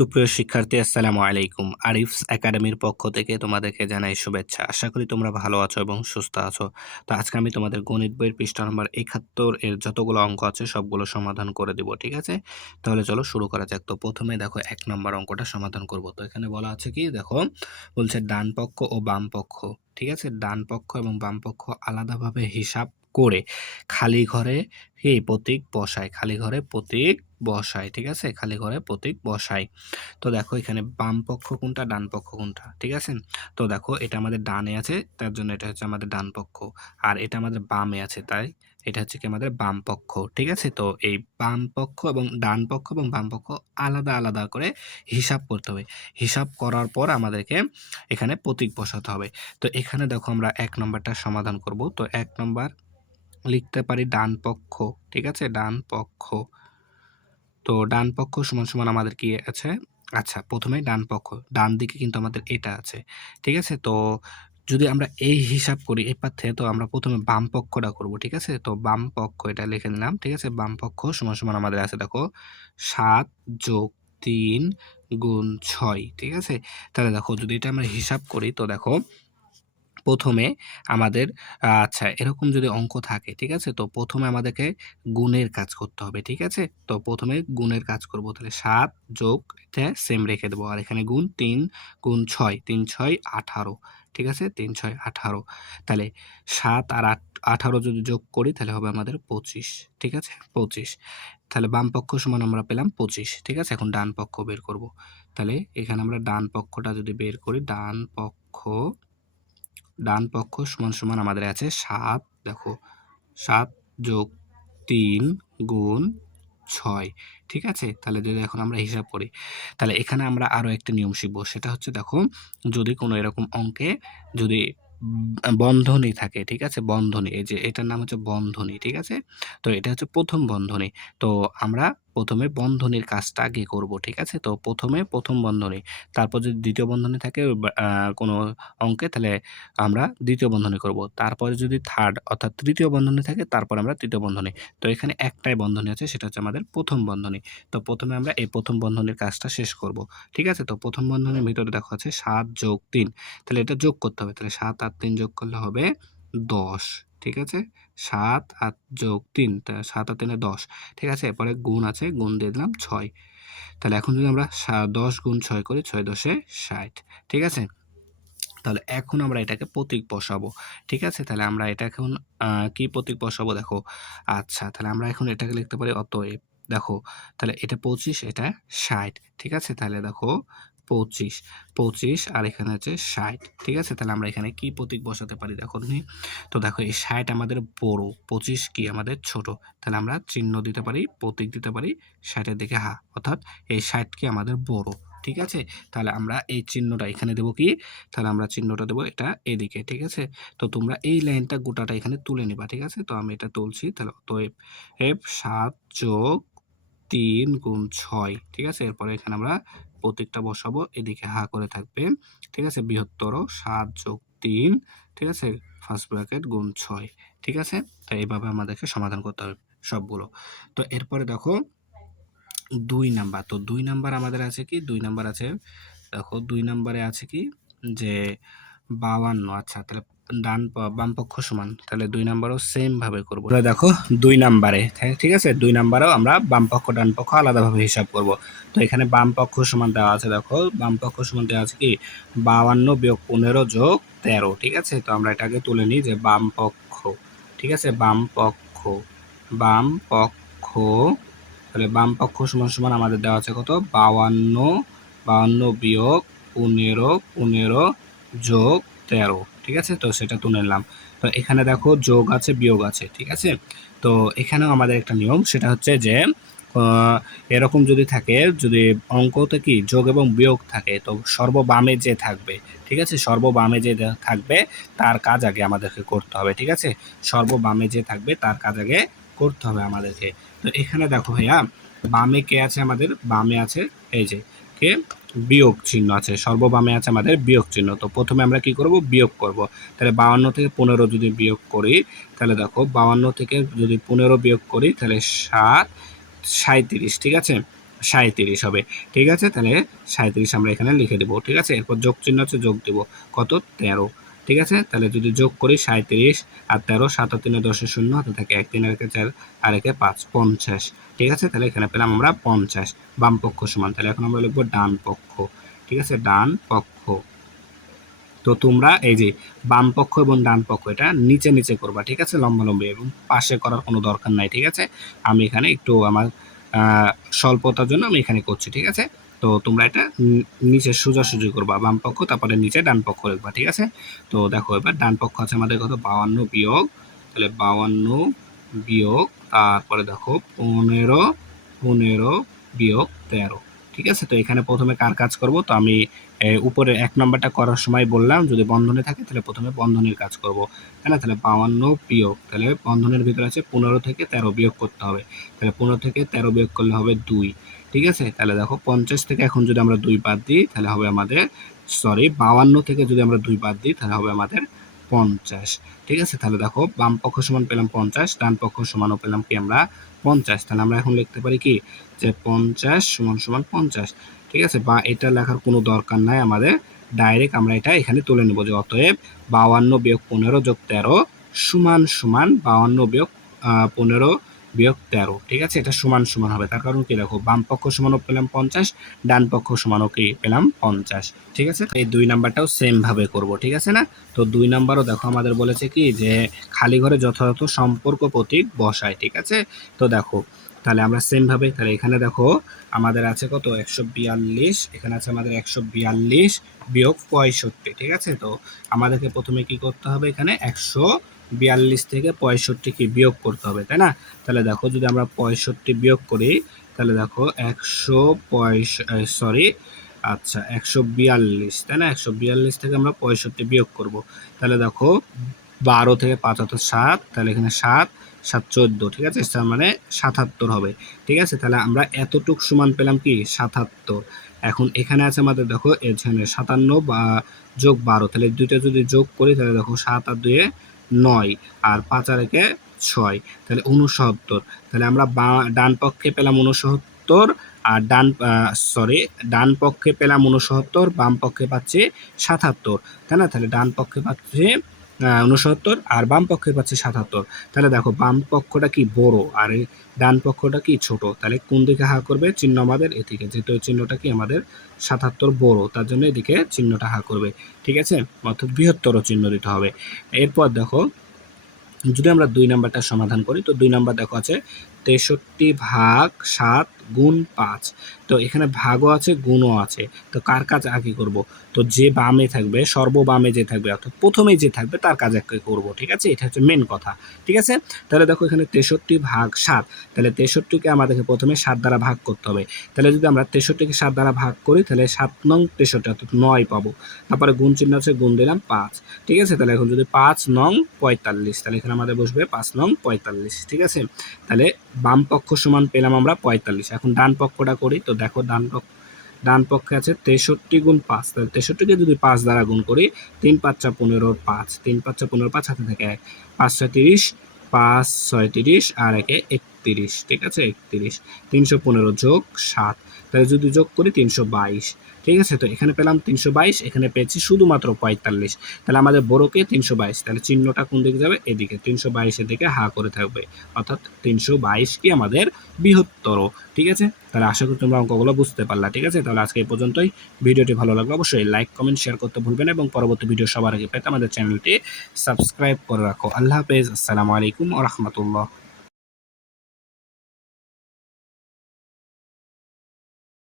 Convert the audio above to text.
সুপ্রিয় শিক্ষার্থী, আসসালামু আলাইকুম। আরিফস একাডেমির পক্ষ থেকে তোমাদেরকে জানাই শুভেচ্ছা। আশা করি তোমরা ভালো আছো এবং সুস্থ আছো। তো আজকে আমি তোমাদের গণিত বইয়ের পৃষ্ঠা নম্বর ৭১ এর যতগুলো অঙ্ক আছে সবগুলো সমাধান করে দিব, ঠিক আছে? তাহলে চলো শুরু করা যাক। তো প্রথমে দেখো ১ নম্বর অঙ্কটা সমাধান করব। তো এখানে বলা আছে কি দেখো, বলছে ডান পক্ষ ও বাম পক্ষ, ঠিক আছে? ডান পক্ষ এবং বাম পক্ষ আলাদাভাবে হিসাব করে খালি ঘরে প্রতীক বসায়, খালি ঘরে প্রতীক বসায়, ঠিক আছে? খালি ঘরে প্রতীক বসায়। তো দেখো এখানে বাম পক্ষ কোনটা, ডান পক্ষ কোনটা, ঠিক আছে? তো দেখো এটা আমাদের ডানে আছে, তার জন্য এটা হচ্ছে আমাদের ডান পক্ষ। আর এটা আমাদের বামে আছে, তাই এটা হচ্ছে কি আমাদের বাম পক্ষ, ঠিক আছে? তো এই বাম পক্ষ এবং ডান পক্ষ এবং বাম পক্ষ আলাদা আলাদা করে হিসাব করতে হবে। হিসাব করার পর আমাদেরকে এখানে প্রতীক বসাতে হবে। তো এখানে দেখো আমরা ১ নম্বরটা সমাধান করব। তো ১ নম্বর লিখতে পারি ডান পক্ষ, ঠিক আছে? ডান পক্ষ। তো ডান পক্ষ সমান সমান আমাদের কি আছে? আচ্ছা, প্রথমে ডান পক্ষ, ডান দিকে কিন্তু আমাদের এটা আছে, ঠিক আছে? তো যদি আমরা এই হিসাব করি এই পার থেকে, তো আমরা প্রথমে বাম পক্ষটা করব, ঠিক আছে? তো বাম পক্ষ এটা লিখে নিলাম, ঠিক আছে? বাম পক্ষ সমান সমান আমাদের আছে দেখো ৭ + ৩ × ৬, ঠিক আছে? তাহলে দেখো যদি এটা আমরা হিসাব করি, তো দেখো প্রথমে আমাদের আচ্ছা এরকম যদি অঙ্ক থাকে, ঠিক আছে? তো প্রথমে আমাদেরকে গুণের কাজ করতে হবে, ঠিক আছে? তো প্রথমে গুণের কাজ করব। তাহলে ৭ যোগ এটা সেম রেখে দেবো। আর এখানে গুণ ৩ × ৬, ৩ × ৬ = ১৮, ঠিক আছে? ৩ × ৬ = ১৮। তাহলে ৭ আর ১৮ যদি যোগ করি তাহলে হবে আমাদের ২৫, ঠিক আছে? ২৫। তাহলে বাম পক্ষ সমান আমরা পেলাম ২৫, ঠিক আছে? এখন ডান পক্ষ বের করব। তাহলে এখানে আমরা ডান পক্ষটা যদি বের করি, ডান পক্ষ সমান সমান আমাদের আছে ৭, দেখো ৭ + ৩ × ৬, ঠিক আছে? তাহলে যদি এখন আমরা হিসাব করি, তাহলে এখানে আমরা আরো একটা নিয়ম শিখব। সেটা হচ্ছে দেখো, যদি কোনো এরকম অঙ্কে যদি বন্ধনী থাকে, ঠিক আছে? বন্ধনী, এই যে এটার নাম হচ্ছে বন্ধনী, ঠিক আছে? তো এটা হচ্ছে ১ম বন্ধনী। তো আমরা প্রথমে বন্ধনীর কাজটা আগে করব, ঠিক আছে? তো প্রথমে ১ম বন্ধনী, তারপর যদি ২য় বন্ধনী থাকে কোনো অঙ্কে, তাহলে আমরা ২য় বন্ধনী করব। তারপরে যদি ৩rd অর্থাৎ ৩য় বন্ধনী থাকে, তারপর আমরা ৩য় বন্ধনী। তো এখানে একটাই বন্ধনী আছে, সেটা হচ্ছে আমাদের ১ম বন্ধনী। তো প্রথমে আমরা এই ১ম বন্ধনীর কাজটা শেষ করব, ঠিক আছে? তো ১ম বন্ধনীর ভিতরে দেখো আছে ৭ + ৩, তাহলে এটা যোগ করতে হবে। তাহলে ৭ আর ৩ যোগ করলে হবে ১০, ঠিক আছে? ৭ আর যোগ ৩, ৭ আর ৩ এ ১০, ঠিক আছে? এরপরে গুণ আছে, গুণ দিয়ে দিলাম ৬। তাহলে এখন যদি আমরা ১০ × ৬ করি, ৬ × ১০ = ৬০, ঠিক আছে? তাহলে এখন আমরা এটাকে প্রতীক বসাবো, ঠিক আছে? তাহলে আমরা এটা এখন কি প্রতীক বসাবো দেখো। আচ্ছা, তাহলে আমরা এখন এটাকে লিখতে পারি অতএব, দেখো তাহলে এটা ২৫, এটা ৬০, ঠিক আছে? তাহলে দেখো ২৫, ২৫ আর এখানে হচ্ছে ৬০, ঠিক আছে? তাহলে আমরা এখানে কি প্রতীক বসাতে পারি দেখো তুমি। তো দেখো এই ৬০ আমাদের বড়, ২৫ কি আমাদের ছোট। তাহলে আমরা চিহ্ন দিতে পারি, প্রতীক দিতে পারি ৬০ এর দিকে হা, অর্থাৎ এই ৬০ কি আমাদের বড়, ঠিক আছে? তাহলে আমরা এই চিহ্নটা এখানে দেবো কি, তাহলে আমরা চিহ্নটা দেবো এটা এদিকে, ঠিক আছে? তো তোমরা এই লাইনটা গোটাটা এখানে তুলে নিবা, ঠিক আছে? তো আমি এটা তুলছি। তাহলে অতএব ৭ + ৩ × ৬, ঠিক আছে? এরপরে এখানে আমরা প্রতীকটা বসাবো, এদিকে হা করে থাকবে, ঠিক আছে? বৃহত্তর ৭ + ৩, ঠিক আছে? ফার্স্ট ব্র্যাকেট গুণ ৬, ঠিক আছে? তো এইভাবে আমাদেরকে সমাধান করতে হবে সবগুলো। তো এরপরে দেখো ২ নাম্বার। তো ২ নাম্বার আমাদের আছে কি? ২ নাম্বার আছে, দেখো ২ নাম্বারে আছে কি যে ৫২। আচ্ছা, তাহলে বাম পক্ষ সমান, তাহলে ২ নাম্বারও সেম ভাবে করব। তাহলে দেখো ২ নাম্বারে, ঠিক আছে? ২ নাম্বারেও আমরা বাম পক্ষ ডান পক্ষ আলাদাভাবে হিসাব করব। তো এখানে বাম পক্ষ সমান দেওয়া আছে, দেখো বাম পক্ষ সমান দেওয়া আছে কি ৫২ - ১৫ + ১৩, ঠিক আছে? তো আমরা এটাকে তুলে নিই যে বাম পক্ষ, ঠিক আছে? বাম পক্ষ, বাম পক্ষ, তাহলে বাম পক্ষ সমান সমান আমাদের দেওয়া আছে কত ৫২, ৫২ - ১৫, ১৫ + ১৩, ঠিক আছে? তো সেটা তুলে নিলাম। তো এখানে দেখো যোগ আছে, বিয়োগ আছে, ঠিক আছে? তো এখানেও আমাদের একটা নিয়ম, সেটা হচ্ছে যে এরকম যদি থাকে, যদি অঙ্কতে কি যোগ এবং বিয়োগ থাকে, তো সর্ববামে যে থাকবে, ঠিক আছে? সর্ববামে যে থাকবে তার কাজ আগে আমাদেরকে করতে হবে, ঠিক আছে? সর্ববামে যে থাকবে তার কাজ আগে করতে হবে আমাদেরকে। তো এখানে দেখো ভাইয়া, বামে কে আছে আমাদের? বামে আছে এই যে কে, বিয়োগ চিহ্ন আছে, সর্ববামে আছে আমাদের বিয়োগ চিহ্ন। তো প্রথমে আমরা কি করব? বিয়োগ করব। তাহলে ৫২ থেকে ১৫ যদি বিয়োগ করি, তাহলে দেখো ৫২ থেকে যদি ১৫ বিয়োগ করি, তাহলে ৭ = ৩৭, ঠিক আছে? 37 হবে। ঠিক আছে? তাহলে 37 আমরা এখানে লিখে দেব। ঠিক আছে? এরপর যোগ চিহ্ন আছে, যোগ দেব। কত? 13। ঠিক আছে? তাহলে যদি যোগ করি 37 আর 13, 7 আর 3 10 শূন্য, হাতে থাকে 1, 3 আর 1 4 আর 1 5, 50। ঠিক আছে? তাহলে এখানে পেলাম আমরা 50। বাম পক্ষ সমান। তাহলে এখন আমরা লিখব ডান পক্ষ। ঠিক আছে? ডান পক্ষ। তো তোমরা এই যে বাম পক্ষ এবং ডান পক্ষ এটা নিচে নিচে করবা। ঠিক আছে? লম্বালম্বি, এবং পাশে করার কোনো দরকার নাই। ঠিক আছে? আমি এখানে একটু আমার স্বল্পতার জন্য আমি এখানে করছি। ঠিক আছে? তো তোমরা এটা নিচে সোজাসুজি করবা, বাম পক্ষ তারপরে নিচে ডান পক্ষ লিখবা। ঠিক আছে? তো দেখো এবার ডান পক্ষ আছে আমাদের কত? 52 বিয়োগ, তাহলে 52 বিয়োগ, তারপরে দেখো 15 বিয়োগ 13। ঠিক আছে? তো এখানে প্রথমে কার কাজ করব? তো আমি উপরে 1 নাম্বারটা করার সময় বললাম যদি বন্ধনী থাকে তাহলে প্রথমে বন্ধনীর কাজ করব। তাই না? তাহলে 52 বিয়োগ, তাহলে বন্ধনের ভিতরে আছে 15 থেকে 13 বিয়োগ করতে হবে। তাহলে 15 থেকে 13 বিয়োগ করলে হবে 2। ঠিক আছে? তাহলে দেখো 50 থেকে এখন যদি আমরা 2 বাদ দিই তাহলে হবে আমাদের, সরি, 52 থেকে যদি আমরা 2 বাদ দিই তাহলে হবে আমাদের 50। ঠিক আছে? তাহলে দেখো বাম পক্ষ সমান পেলাম 50, ডান পক্ষ সমানও পেলাম কি আমরা 50। তাহলে আমরা এখন লিখতে পারি কি যে 50 সমান সমান 50। ঠিক আছে? বা এটা লেখার কোনো দরকার নাই আমাদের, ডাইরেক্ট আমরা এটা এখানে তুলে নেব যে অতএব 52 বিয়োগ 15 যোগ 13 সমান সমান 52 বিয়োগ 15 বিয়োগ 13। ঠিক আছে? এটা সমান সমান হবে, তার কারণ কি দেখো বাম পক্ষ সমানও পেলাম 50, ডান পক্ষ সমানও কি পেলাম 50। ঠিক আছে? এই 2 নাম্বারটাও সেম ভাবে করব। ঠিক আছে না? তো 2 নাম্বারও দেখো আমাদের বলেছে কি যে খালি ঘরে যথাযথ সম্পর্ক প্রতীক বসায়। ঠিক আছে? তো দেখো তাহলে আমরা সেম ভাবে, তাহলে এখানে দেখো আমাদের আছে কত? 142, এখানে আছে আমাদের 142 বিয়োগ 65। ঠিক আছে? তো আমাদেরকে প্রথমে কি করতে হবে? এখানে 142 থেকে 65 কি বিয়োগ করতে হবে, তাই না? তাহলে দেখো যদি আমরা 65 বিয়োগ করি তাহলে দেখো 142, তাই না? 142 থেকে আমরা 65 বিয়োগ করব। তাহলে দেখো 12 থেকে 5 অর্থাৎ 7, তাহলে এখানে 7 7 14। ঠিক আছে? তার মানে 77 হবে। ঠিক আছে? তাহলে আমরা এতটুক সমান পেলাম কি 77। এখন এখানে আছে আমাদের দেখো এখানে 57 বা যোগ 12, তাহলে দুইটা যদি যোগ করি তাহলে দেখো 7 আর 2 9 আর 5 আর 1 6, তাহলে 69। তাহলে আমরা ডান পক্ষে পেলাম 69 আর ডান পক্ষে পেলাম 69, বাম পক্ষে পাচ্ছি 77। তাই না? তাহলে ডান পক্ষে পাচ্ছি 69 আর বাম পক্ষে পাচ্ছে 77। তাহলে দেখো বাম পক্ষটা কি বড় আর ডান পক্ষটা কি ছোট, তাহলে কোন দিকে হা করবে? চিহ্ন আমাদের এদিকে, যেহেতু চিহ্নটা কি আমাদের 77 বড়, তার জন্য এদিকে চিহ্নটা হা করবে। ঠিক আছে? অর্থাৎ বৃহত্তর চিহ্ন দিতে হবে। এরপর দেখো যদি আমরা 2 নাম্বারটা সমাধান করি, তো 2 নাম্বার দেখো আছে 63 ভাগ 7 গুণ 5। তো এখানে ভাগও আছে, গুণও আছে। তো কার কাজ আগে করব? তো যে বামে থাকবে, সর্ববামে যে থাকবে অর্থাৎ প্রথমেই যে থাকবে তার কাজ আগে করব। ঠিক আছে? এটা হচ্ছে মেন কথা। ঠিক আছে? তাহলে দেখো এখানে 63 ভাগ 7, তাহলে 63কে আমাদেরকে প্রথমে 7 দ্বারা ভাগ করতে হবে। তাহলে যদি আমরা 63কে 7 দ্বারা ভাগ করি তাহলে 7 নং 63 অর্থাৎ 9 পাবো। তারপরে গুণ চিহ্ন আছে, গুণ দিলাম 5। ঠিক আছে? তাহলে এখন যদি 5 নং 45, তাহলে এখানে আমাদের বসবে 5 নং 45। ঠিক আছে? তাহলে বাম পক্ষ সমান পেলাম আমরা 45। এখন ডান পক্ষটা করি, তো দেখো ডান পক্ষে আছে 63 গুণ 5, তাহলে 63কে যদি 5 দ্বারা গুণ করি 3 5 15 5, 3 5 15 5, হাতে থাকে 1, 5 6 30, 5 6 30 আর 1 31। ঠিক আছে? 31, 315 যোগ 7, তাহলে যদি যোগ করি 322। ঠিক আছে? তো এখানে পেলাম 322, এখানে পেয়েছি শুধুমাত্র 45। তাহলে আমাদের বড়কে 322, তাহলে চিহ্নটা কোন দিকে যাবে? এদিকে, 322 এর দিকে হা করে থাকবে, অর্থাৎ 322 কি আমাদের বৃহত্তর। ঠিক আছে? তাহলে আশা করি তোমরা অঙ্কগুলো বুঝতে পারলা। ঠিক আছে? তাহলে আজকে এই পর্যন্তই। ভিডিওটি ভালো লাগলে অবশ্যই লাইক কমেন্ট শেয়ার করতে ভুলবেন এবং পরবর্তী ভিডিও সবার আগে পেতে আমাদের চ্যানেলটি সাবস্ক্রাইব করে রাখো। আল্লাহ হাফেজ। আসসালামু আলাইকুম ওয়া রাহমাতুল্লাহ।